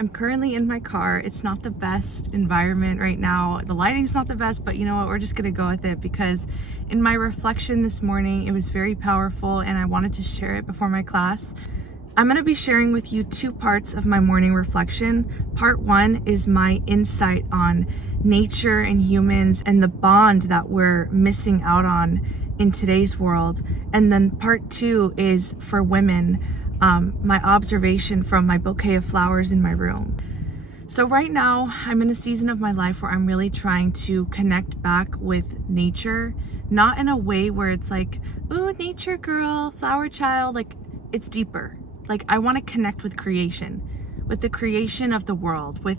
I'm currently in my car. It's not the best environment right now. The lighting's not the best, but you know what? We're just gonna go with it because in my reflection this morning, it was very powerful and I wanted to share it before my class. I'm gonna be sharing with you two parts of my morning reflection. Part one is my insight on nature and humans and the bond that we're missing out on in today's world. And then part two is for women, my observation from my bouquet of flowers in my room. So right now, I'm in a season of my life where I'm really trying to connect back with nature, not in a way where it's like, ooh, nature girl, flower child, like it's deeper. Like I want to connect with creation, with the creation of the world, with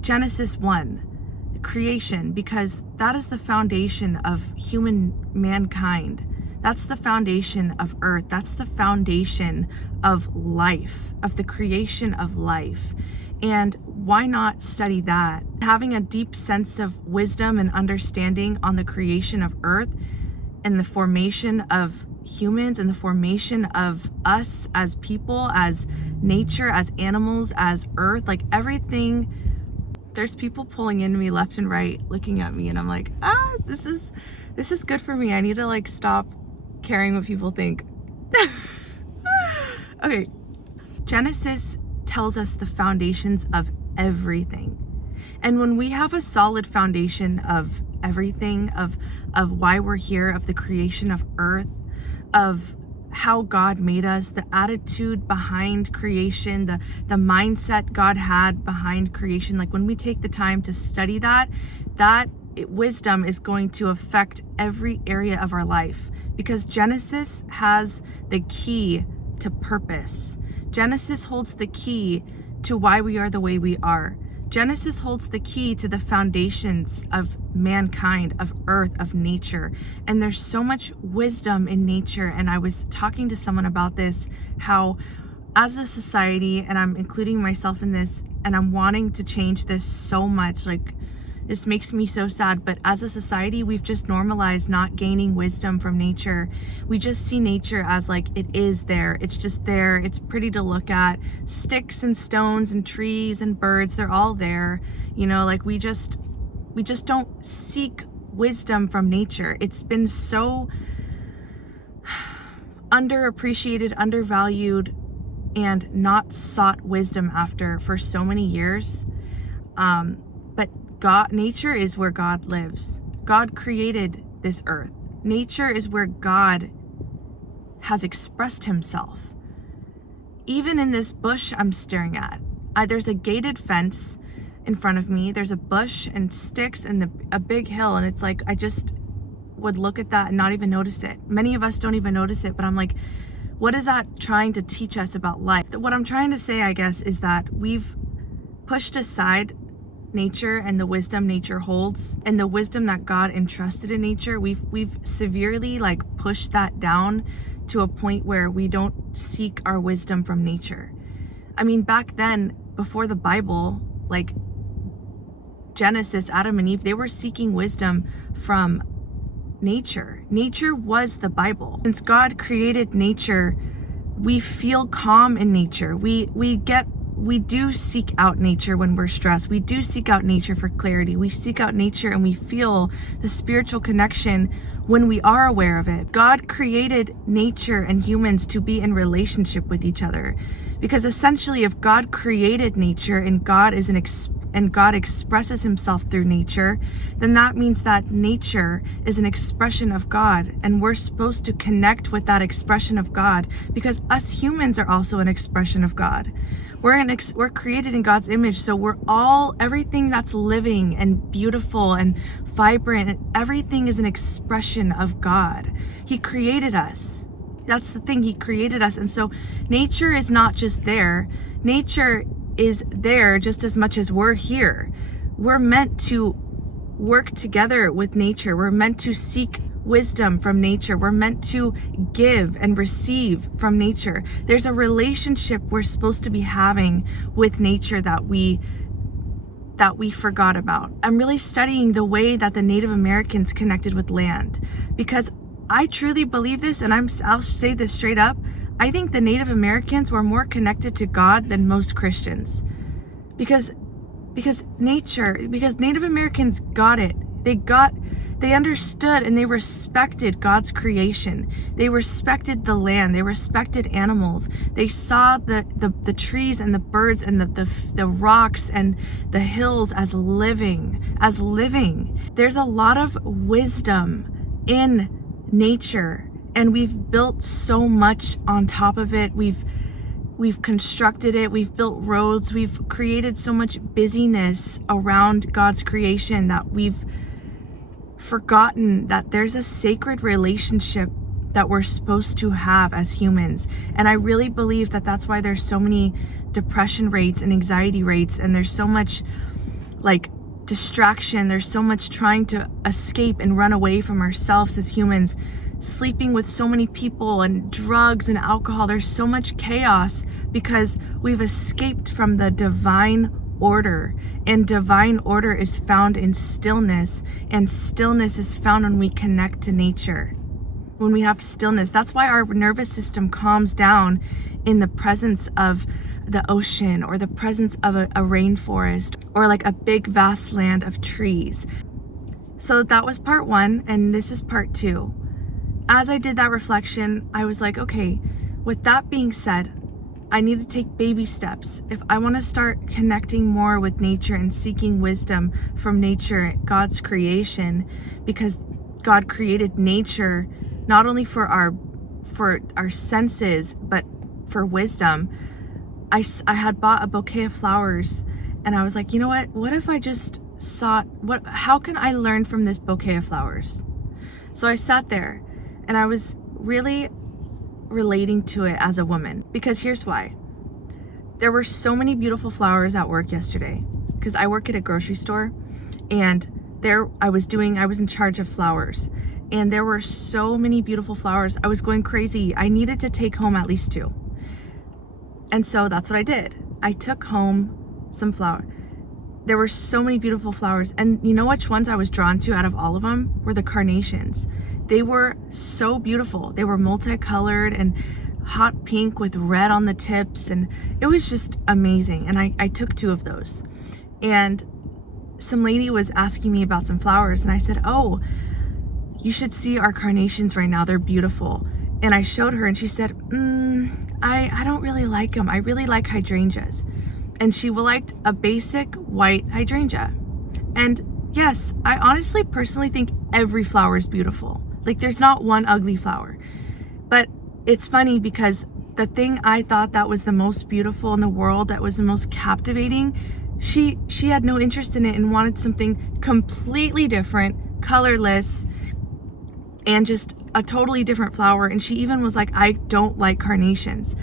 Genesis 1, creation, because that is the foundation of mankind. That's the foundation of earth. That's the foundation of life, of the creation of life. And why not study that? Having a deep sense of wisdom and understanding on the creation of earth and the formation of humans and the formation of us as people, as nature, as animals, as earth, like everything. There's people pulling into me left and right, looking at me, and I'm like, this is good for me. I need to like stop caring what people think. Okay, Genesis tells us the foundations of everything. And when we have a solid foundation of everything, of why we're here, of the creation of earth, of how God made us, the attitude behind creation, the mindset God had behind creation, like when we take the time to study that wisdom is going to affect every area of our life, because Genesis has the key to purpose. Genesis holds the key to why we are the way we are. Genesis holds the key to the foundations of mankind, of earth, of nature. And there's so much wisdom in nature. And I was talking to someone about this, how as a society, and I'm including myself in this, and I'm wanting to change this so much, like this makes me so sad, but as a society, we've just normalized not gaining wisdom from nature. We just see nature as like, it is there. It's just there. It's pretty to look at. Sticks and stones and trees and birds, they're all there. You know, like we just don't seek wisdom from nature. It's been so underappreciated, undervalued, and not sought wisdom after for so many years. But nature is where God lives. God created this earth. Nature is where God has expressed himself. Even in this bush I'm staring at, there's a gated fence in front of me. There's a bush and sticks and a big hill. And it's like, I just would look at that and not even notice it. Many of us don't even notice it, but I'm like, what is that trying to teach us about life? What I'm trying to say, I guess, is that we've pushed aside nature and the wisdom nature holds and the wisdom that God entrusted in nature. We've severely like pushed that down to a point where we don't seek our wisdom from nature. I mean, back then, before the Bible, like Genesis, Adam and Eve, they were seeking wisdom from nature. Nature was the Bible. Since God created nature, we feel calm in nature. We do seek out nature when we're stressed. We do seek out nature for clarity. We seek out nature and we feel the spiritual connection when we are aware of it. God created nature and humans to be in relationship with each other. Because essentially, if God created nature and God expresses himself through nature, then that means that nature is an expression of God, and we're supposed to connect with that expression of God, because us humans are also an expression of God. We're created in God's image, so everything that's living and beautiful and vibrant, and everything is an expression of God. He created us. That's the thing, he created us. And so nature is not just there. Nature is there just as much as we're here. We're meant to work together with nature. We're meant to seek wisdom from nature. We're meant to give and receive from nature. There's a relationship we're supposed to be having with nature that we forgot about. I'm really studying the way that the Native Americans connected with land, because I truly believe this, and I'll say this straight up. I think the Native Americans were more connected to God than most Christians. because Native Americans got it. They understood and they respected God's creation. They respected the land. They respected animals. They saw the trees and the birds and the rocks and the hills as living. There's a lot of wisdom in nature, and we've built so much on top of it. We've constructed it, we've built roads, we've created so much busyness around God's creation that we've forgotten that there's a sacred relationship that we're supposed to have as humans. And I really believe that that's why there's so many depression rates and anxiety rates, and there's so much like distraction, there's so much trying to escape and run away from ourselves as humans, sleeping with so many people and drugs and alcohol. There's so much chaos because we've escaped from the divine order, and divine order is found in stillness, and stillness is found when we connect to nature. When we have stillness, that's why our nervous system calms down in the presence of the ocean or the presence of a rainforest or like a big vast land of trees. So that was part one, and this is part two. As I did that reflection, I was like, okay, with that being said, I need to take baby steps. If I want to start connecting more with nature and seeking wisdom from nature, God's creation, because God created nature not only for our senses, but for wisdom. I had bought a bouquet of flowers, and I was like, you know what if I just how can I learn from this bouquet of flowers? So I sat there and I was really relating to it as a woman, because here's why. There were so many beautiful flowers at work yesterday, because I work at a grocery store, and there I was in charge of flowers, and there were so many beautiful flowers. I was going crazy. I needed to take home at least 2. And so that's what I did. I took home some flowers. There were so many beautiful flowers, and you know which ones I was drawn to out of all of them? Were the carnations. They were so beautiful. They were multicolored and hot pink with red on the tips, and it was just amazing. And I took 2 of those. And some lady was asking me about some flowers, and I said, oh, you should see our carnations right now. They're beautiful. And I showed her, and she said, I don't really like them. I really like hydrangeas. And she liked a basic white hydrangea. And yes, I honestly personally think every flower is beautiful. Like, there's not one ugly flower. But it's funny because the thing I thought that was the most beautiful in the world, that was the most captivating, she had no interest in it and wanted something completely different, colorless, and just a totally different flower. And she even was like, I don't like carnations.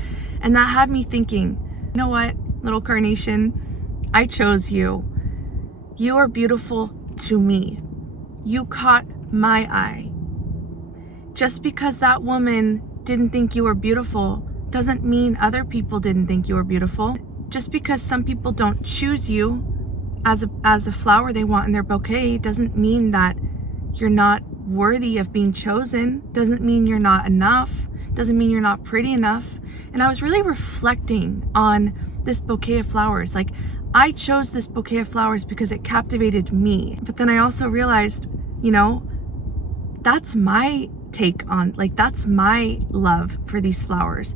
And that had me thinking, you know what, little carnation, I chose you. You are beautiful to me. You caught my eye. Just because that woman didn't think you were beautiful doesn't mean other people didn't think you were beautiful. Just because some people don't choose you as a flower they want in their bouquet doesn't mean that you're not worthy of being chosen. Doesn't mean you're not enough. Doesn't mean you're not pretty enough. And I was really reflecting on this bouquet of flowers. Like, I chose this bouquet of flowers because it captivated me. But then I also realized, you know, that's my take on, like, that's my love for these flowers.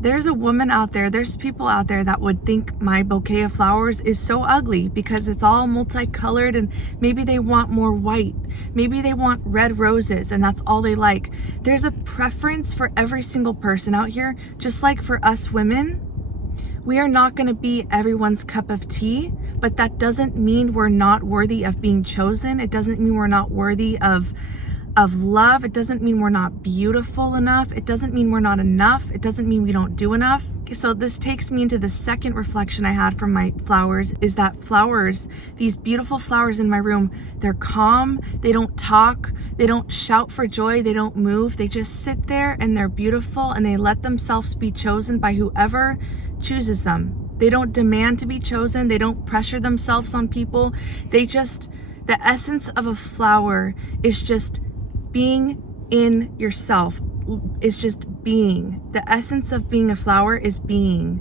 There's a woman out there, there's people out there that would think my bouquet of flowers is so ugly because it's all multicolored, and maybe they want more white. Maybe they want red roses and that's all they like. There's a preference for every single person out here, just like for us women. We are not going to be everyone's cup of tea, but that doesn't mean we're not worthy of being chosen. It doesn't mean we're not worthy of love. It doesn't mean we're not beautiful enough. It doesn't mean we're not enough. It doesn't mean we don't do enough. So this takes me into the second reflection I had from my flowers, is that flowers, these beautiful flowers in my room, they're calm. They don't talk. They don't shout for joy. They don't move. They just sit there and they're beautiful, and they let themselves be chosen by whoever chooses them. They don't demand to be chosen. They don't pressure themselves on people. The essence of a flower is just being in yourself, is just being. The essence of being a flower is being.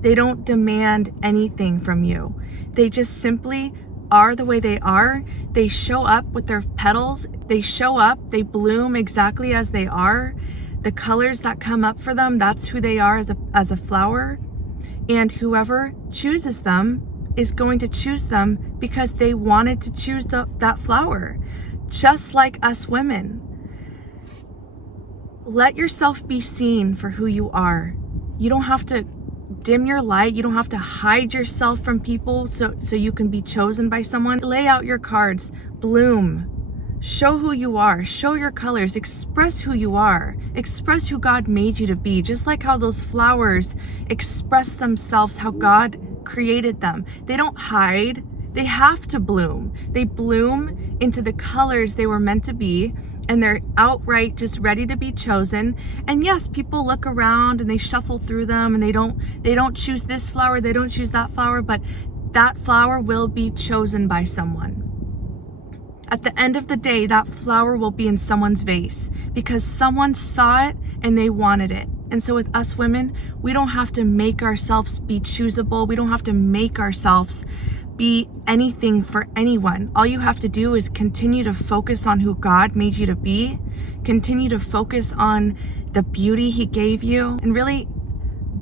They don't demand anything from you. They just simply are the way they are. They show up with their petals. They show up, they bloom exactly as they are. The colors that come up for them, that's who they are as a flower. And whoever chooses them is going to choose them because they wanted to choose that flower. Just like us women. Let yourself be seen for who you are. You don't have to dim your light. You don't have to hide yourself from people so you can be chosen by someone. Lay out your cards. Bloom. Show who you are. Show your colors. Express who you are. Express who God made you to be. Just like how those flowers express themselves, how God created them. They don't hide. They have to bloom. They bloom into the colors they were meant to be, and they're outright just ready to be chosen. And yes, people look around and they shuffle through them, and they don't choose this flower, they don't choose that flower, but that flower will be chosen by someone. At the end of the day, that flower will be in someone's vase because someone saw it and they wanted it. And so with us women, we don't have to make ourselves be choosable. We don't have to make ourselves be anything for anyone. All you have to do is continue to focus on who God made you to be, continue to focus on the beauty He gave you, and really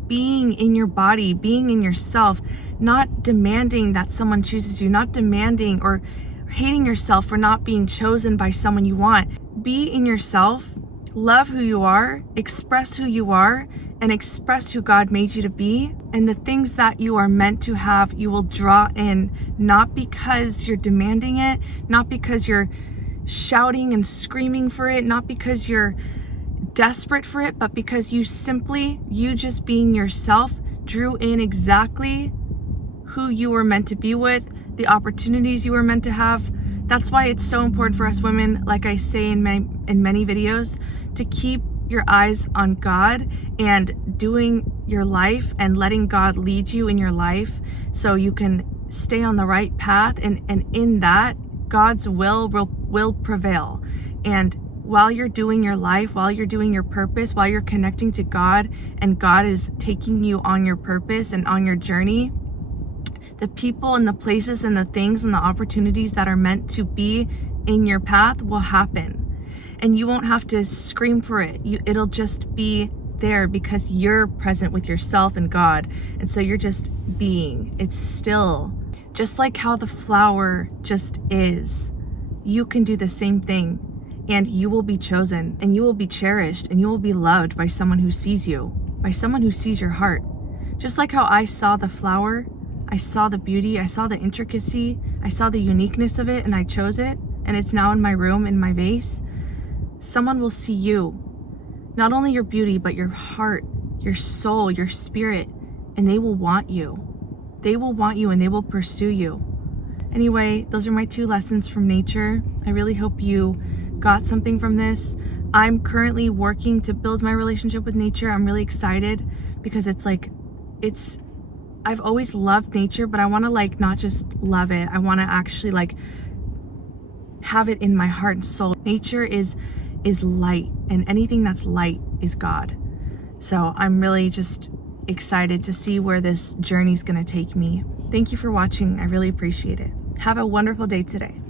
being in your body, being in yourself, not demanding that someone chooses you, not demanding or hating yourself for not being chosen by someone you want. Be in yourself, love who you are, express who you are, and express who God made you to be. And the things that you are meant to have, you will draw in, not because you're demanding it, not because you're shouting and screaming for it, not because you're desperate for it, but because you just being yourself, drew in exactly who you were meant to be with, the opportunities you were meant to have. That's why it's so important for us women, like I say in many videos, to keep your eyes on God and doing your life and letting God lead you in your life so you can stay on the right path, and in that God's will prevail. And while you're doing your life, while you're doing your purpose, while you're connecting to God and God is taking you on your purpose and on your journey, the people and the places and the things and the opportunities that are meant to be in your path will happen. And you won't have to scream for it. It'll just be there because you're present with yourself and God. And so you're just being. It's still. Just like how the flower just is. You can do the same thing. And you will be chosen. And you will be cherished. And you will be loved by someone who sees you. By someone who sees your heart. Just like how I saw the flower. I saw the beauty, I saw the intricacy, I saw the uniqueness of it, and I chose it, and it's now in my room, in my vase. Someone will see you, not only your beauty, but your heart, your soul, your spirit, and they will want you. They will want you and they will pursue you. Anyway, those are my 2 lessons from nature. I really hope you got something from this. I'm currently working to build my relationship with nature. I'm really excited because I've always loved nature, but I want to not just love it. I want to actually have it in my heart and soul. Nature is light, and anything that's light is God. So I'm really just excited to see where this journey is going to take me. Thank you for watching. I really appreciate it. Have a wonderful day today.